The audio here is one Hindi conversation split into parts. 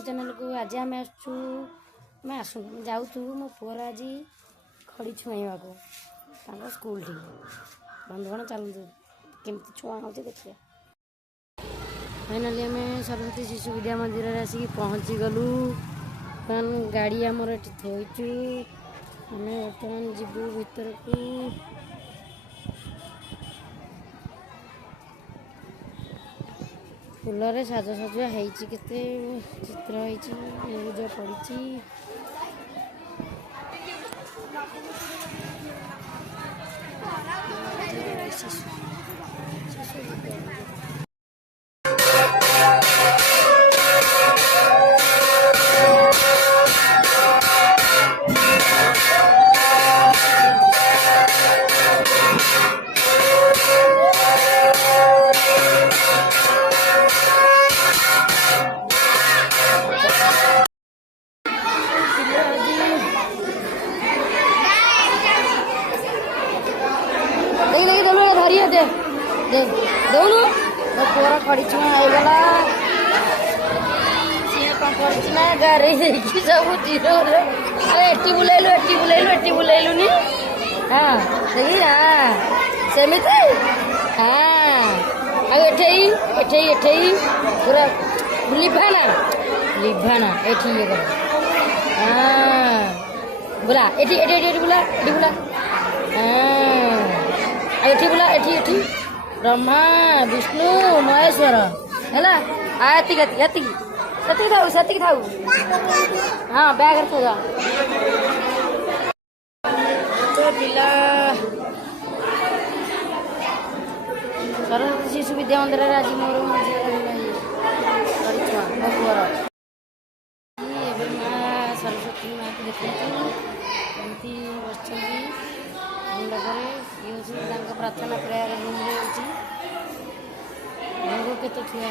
चैनल को आज आम आसुन जाऊँ मो पुअर आज खड़ी छुआ को स्कूल टी बंधुगण चलते केमती छुआ हो देखिए। फाइनाली आम सरस्वती शिशु विद्या मंदिर में आसिक पहुँची गलु। गाड़ी आमर ये थोचु आम बर्तमान जीवु भीतर को। फुलरे साजसजा होती केते चित्र होती मुरुज पड़ी। दौनु मो पुअर खड़ी छुआ होगला सी कौन करना गारे सब जीरो एटी बुलेलु बुलेलुनि। हाँ देखी हाँ सेमती हाँ एठे पूरा लिभाना एठी ये कर हाँ बुला एठी बुला हाँ एठी बुला एठी ब्रह्मा विष्णु महेश्वर है सती था हाँ बैग रखा तो पिला सरस्वती शिशु विद्या मंदिर आज मोर पुअर माँ सरस्वती माँ को देखते कमी बस मंडपर ये प्रार्थना प्रेयर रूम भोग केत ठुआ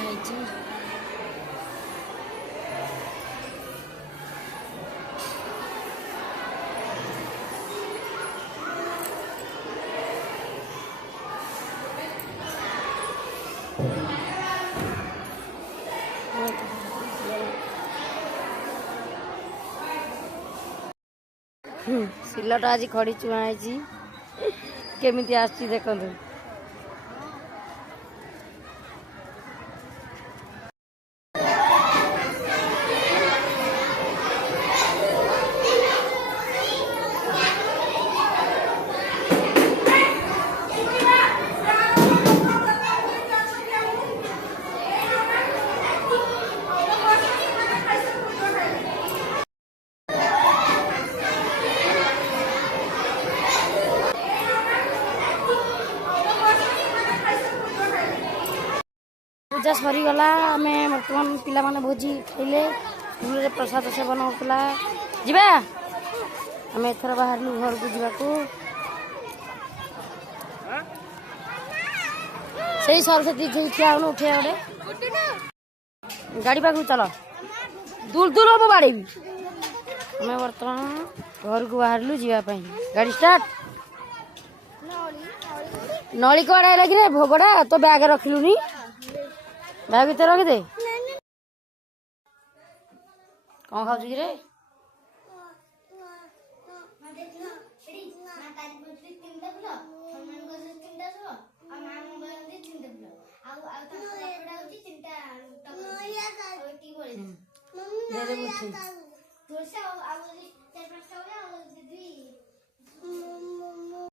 सिलट आज खड़ी चुआ केमिति आसी देखु। पूजा सरीगला आम बर्तमान पिला माने भोजी खाइले स्कूल प्रसाद सेवन होता जीवा आम एथर बाहर घर को जावाक से सरस्वती ठिया हो उठे गोटे गाड़ी पाख चल दूर दूर हम बाड़ी आम बर्तमान घर को बाहर जावाई गाड़ी स्टार्ट नली कड़ा है कि भोगड़ा तो बैग रखिलुनी बैग भीतर रखिदे कौन खाऊ कि रे